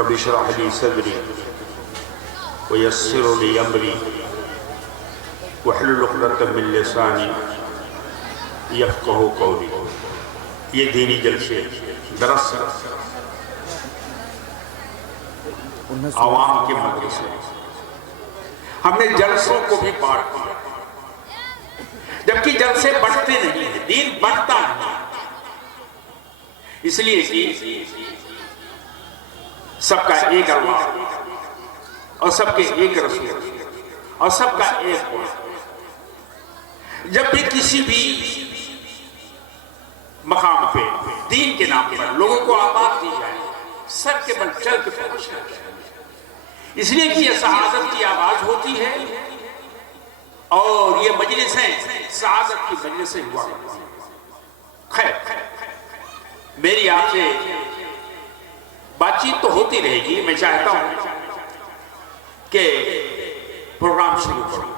रब इश्रह ली सदरी वयस्सिर ली अमरी वहलुल उक़दतम मिन लिसानी यफ़क़हू क़ौली। ये दीनी जलसे दरअसल आवाम के मदरसे, हमने जलसों को भी बांट दिया, जबकि जलसे बढ़ते नहीं है, दीन बढ़ता नहीं, इसलिए कि सबका एक अल्लाह और सबके एक रसूल और सबका एक कुरान। जब भी किसी भी मकाम पे दीन के नाम पर लोगों को आबाद दी जाए, सर के बल चल के पहुंचना चाहिए, इसलिए कि यह शहादत की आवाज होती है और ये मजलिसें शहादत की मजलिसें हुआ करती हैं। खैर, मेरी आपसे बातचीत तो होती रहेगी, मैं चाहता हूं कि प्रोग्राम शुरू करूं।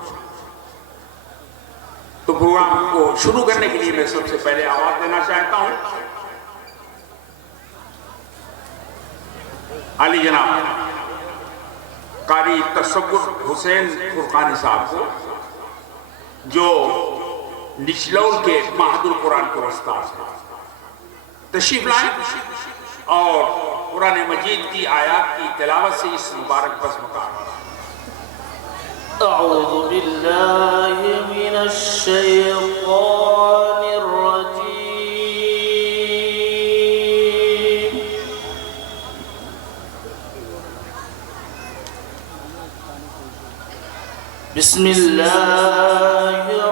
तो प्रोग्राम को शुरू करने के लिए मैं सबसे पहले आवाज देना चाहता हूं अली जनाब कारी तसव्वुर हुसैन फुरकानी साहब को, जो निचलौल के महदुल कुरान के उस्ताद हैं। तशरीफ लाएं और कुरान मजीद की आयात की तिलावत से इस मुबारक बज़्म का अऊज़ु बिल्लाहि मिनश शैतानिर रजीम। बिस्मिल्लाहिर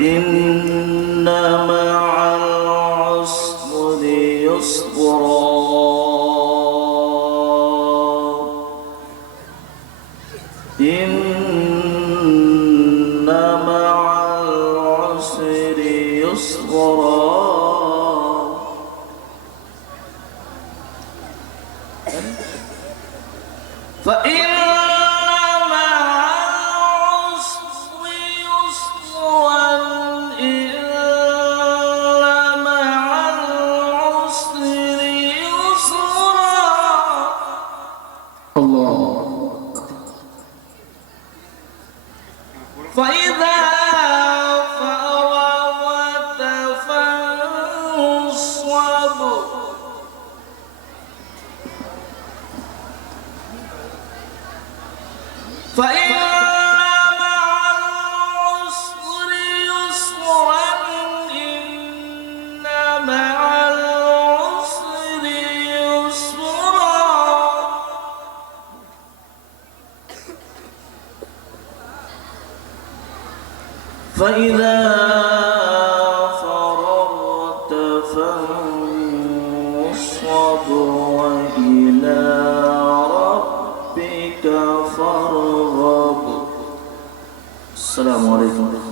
فإن مع العسر يسرا إن مع العسر يسرا فإن فإذا فرغت فانصب فإن مع العسر يسرا إن مع العسر يسرا فإذا فرغت فانصب وإلى ربك فارغب. السلام عليكم.